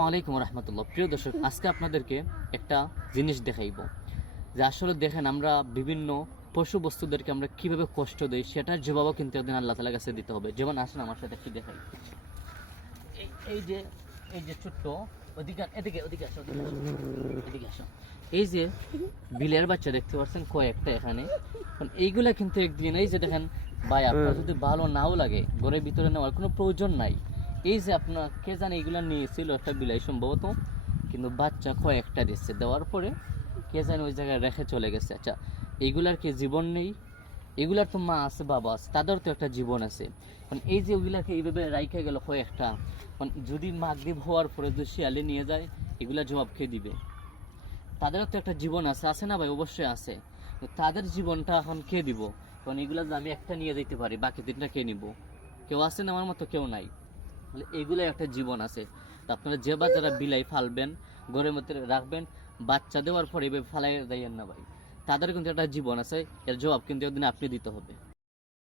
ওয়ালাইকুম রহমতুল্লাহ। প্রিয় দর্শক, আজকে আপনাদেরকে একটা জিনিস দেখাইব যে আসলে দেখেন আমরা বিভিন্ন পশু বস্তুদেরকে আমরা কিভাবে কষ্ট দিই, সেটার জবাবও কিন্তু একদিন আল্লাহ তাআলার কাছে দিতে হবে। যেমন আসেন আমার সাথে একটু দেখাই। এই যে ছোট্ট ওদিকে এদিকে ওদিকে আসো, এদিকে আসো। এই যে বিলের বাচ্চা দেখতে পাচ্ছেন কয়েকটা এখানে, এইগুলা কিন্তু একদিন এই যে দেখেন ভাই, আপনার যদি ভালো নাও লাগে ঘরের ভিতরে নেওয়ার কোনো প্রয়োজন নাই। এই যে আপনার কে জানে এগুলা নিয়েছিল একটা বিলাই সম্ভবত, কিন্তু বাচ্চা কয়েকটা দিচ্ছে, দেওয়ার পরে কে জানে ওই জায়গায় রেখে চলে গেছে। আচ্ছা, এইগুলার কি জীবন নেই? এগুলার তো মা আছে, বাবা আছে, তাদের তো একটা জীবন আছে। এই যে ওইগুলাকে এইভাবে রাইখে গেল কয়েকটা, যদি মাগরিব হওয়ার পরে যদি শিয়ালে নিয়ে যায়, এগুলা জবাব খেয়ে দিবে। তাদেরও তো একটা জীবন আছে, আছে না ভাই? অবশ্যই আছে। তো তাদের জীবনটা এখন কে দিব? কারণ এগুলা যদি আমি একটা নিয়ে যেতে পারি, বাকি তিনটা কে নিব? কেউ আছে না আমার মতো? কেউ নাই। তাহলে এগুলো একটা জীবন আছে। তো আপনারা যে বাচ্চারা বিলাই ফালবেন, ঘরের মধ্যে রাখবেন, বাচ্চা দেওয়ার পরে এভাবে ফালাই দেন না ভাই। তাদের কিন্তু একটা জীবন আছে, এর জবাব কিন্তু একদিন আপনি দিতে হবে।